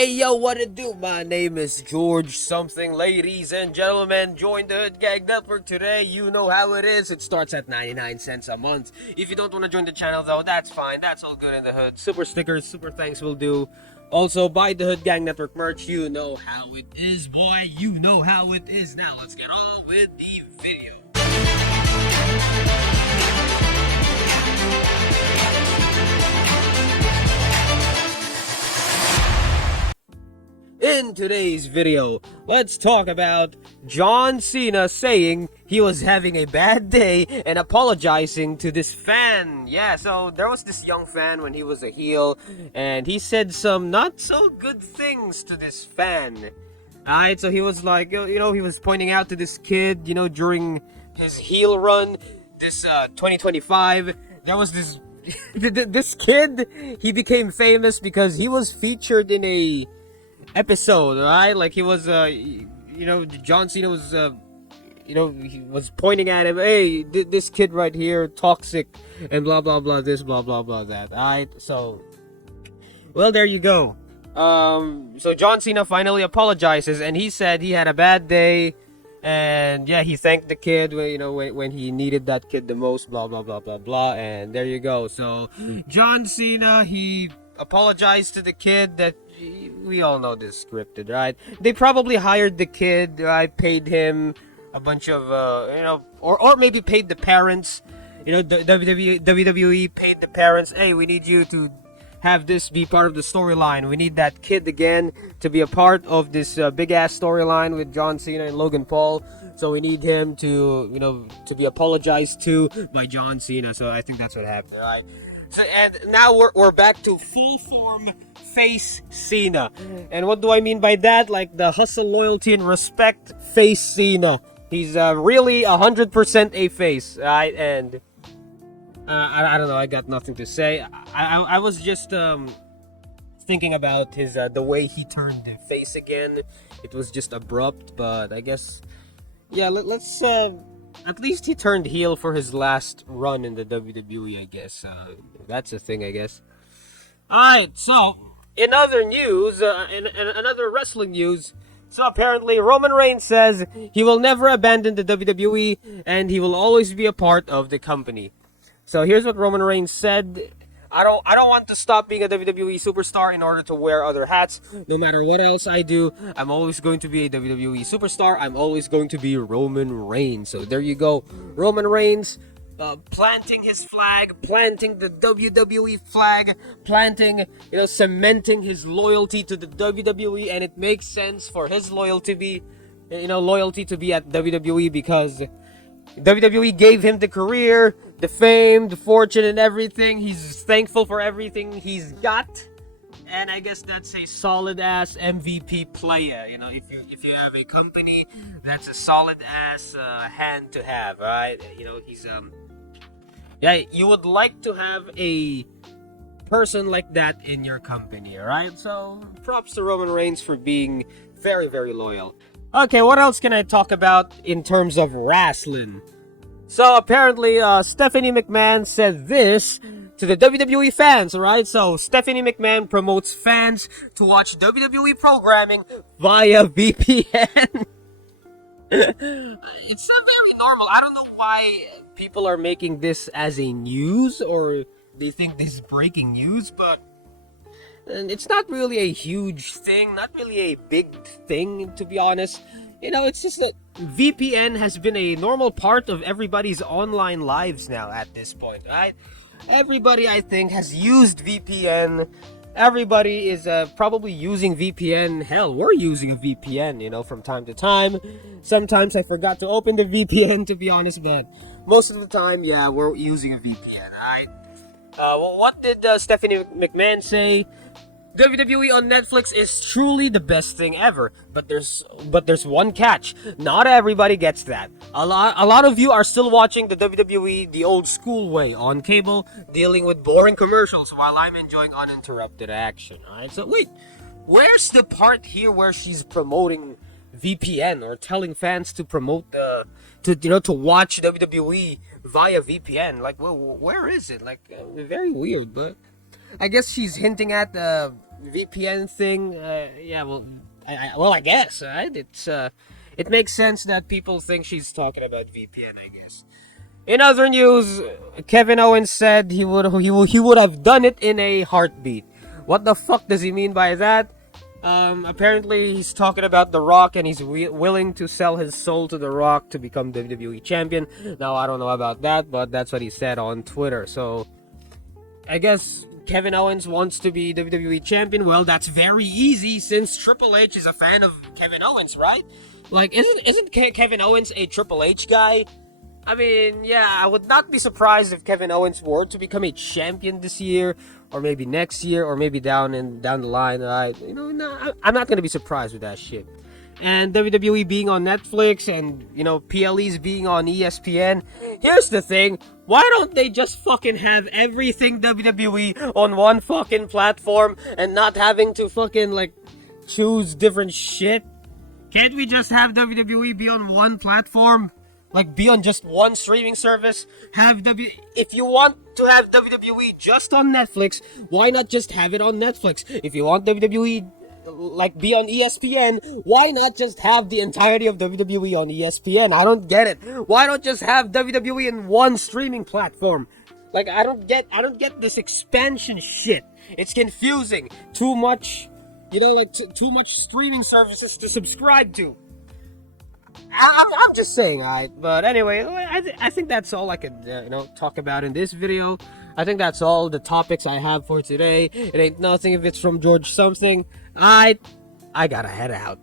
Hey yo, what it do? My name is George something. Ladies and gentlemen, join the Hood Gang Network today. You know how it is. It starts at 99 cents a month. If you don't want to join the channel though, that's fine. That's all good in the hood. Super stickers, super thanks will do. Also, buy the Hood Gang Network merch. You know how it is, boy. You know how it is. Now, let's get on with the video. In today's video, let's talk about John Cena saying he was having a bad day and apologizing to this fan. Yeah, so there was this young fan when he was a heel, and he said some not so good things to this fan. Alright, so he was like, he was pointing out to this kid, during his heel run, this 2025, there was this this kid, he became famous because he was featured in a episode, right? Like he was, John Cena was, he was pointing at him, hey, this kid right here, toxic, and blah, blah, blah, this, blah, blah, blah, that, alright? So, well, there you go. So John Cena finally apologizes, and he said he had a bad day, and yeah, he thanked the kid, when he needed that kid the most, blah, blah, blah, blah, blah, and there you go. So, John Cena, he apologized to the kid. That we all know this scripted, right? They probably hired the kid, right? Paid him a bunch of, or maybe paid the parents. The WWE paid the parents. Hey, we need you to have this be part of the storyline. We need that kid again to be a part of this big ass storyline with John Cena and Logan Paul. So we need him to, to be apologized to by John Cena. So I think that's what happened, right? So, and now we're back to full form face Cena. And what do I mean by that? Like the hustle, loyalty, and respect face Cena. He's really 100% a face, right? And I don't know, I got nothing to say. I was just thinking about his the way he turned the face again. It was just abrupt, but I guess, yeah, let's at least he turned heel for his last run in the WWE, I guess. That's a thing, I guess. Alright, so, in other news, in another wrestling news, so apparently Roman Reigns says he will never abandon the WWE, and he will always be a part of the company. So here's what Roman Reigns said. I don't want to stop being a WWE superstar in order to wear other hats. No matter what else I do, I'm always going to be a WWE superstar. I'm always going to be Roman Reigns. So there you go. Roman Reigns planting his flag, planting the WWE flag, planting, cementing his loyalty to the WWE, and it makes sense for his loyalty to be at WWE because WWE gave him the career, the fame, the fortune, and everything. He's thankful for everything he's got, and I guess that's a solid ass MVP player. If you have a company, that's a solid ass hand to have, right? He's you would like to have a person like that in your company, right? So props to Roman Reigns for being very, very loyal. Okay, what else can I talk about in terms of wrestling? So apparently, Stephanie McMahon said this to the WWE fans, right? So Stephanie McMahon promotes fans to watch WWE programming via VPN. It's not very normal. I don't know why people are making this as a news, or they think this is breaking news, but it's not really a huge thing, not really a big thing, to be honest. It's just that VPN has been a normal part of everybody's online lives now at this point, right? Everybody, I think, has used VPN. Everybody is probably using VPN. Hell, we're using a VPN, from time to time. Sometimes I forgot to open the VPN, to be honest, but most of the time, yeah, we're using a VPN, right? Well, what did Stephanie McMahon say? WWE on Netflix is truly the best thing ever, but there's one catch. Not everybody gets that. A lot of you are still watching the WWE the old school way on cable, dealing with boring commercials while I'm enjoying uninterrupted action. Alright, so wait, where's the part here where she's promoting VPN or telling fans to promote to watch WWE via VPN? Like, well, where is it? Like, very weird, but I guess she's hinting at VPN thing, yeah, well, I guess, right? It makes sense that people think she's talking about VPN, I guess. In other news, Kevin Owens said he would have done it in a heartbeat. What the fuck does he mean by that? Apparently he's talking about The Rock, and he's willing to sell his soul to The Rock to become WWE champion. Now, I don't know about that, but that's what he said on Twitter. So, I guess Kevin Owens wants to be WWE champion. Well, that's very easy since Triple H is a fan of Kevin Owens, right? Like, isn't Kevin Owens a Triple H guy? I mean, yeah, I would not be surprised if Kevin Owens were to become a champion this year, or maybe next year, or maybe down the line. I'm not gonna be surprised with that shit. And WWE being on Netflix, and PLEs being on ESPN. Here's the thing: why don't they just fucking have everything WWE on one fucking platform and not having to fucking like choose different shit? Can't we just have WWE be on one platform? Like, be on just one streaming service? If you want to have WWE just on Netflix, why not just have it on Netflix? If you want WWE, like, be on ESPN, why not just have the entirety of WWE on ESPN? I don't get it. Why don't just have WWE in one streaming platform? Like, I don't get this expansion shit. It's confusing. Too much, too much streaming services to subscribe to. I'm just saying, alright. But anyway, I think that's all I could, talk about in this video. I think that's all the topics I have for today. It ain't nothing if it's from George something. I gotta head out.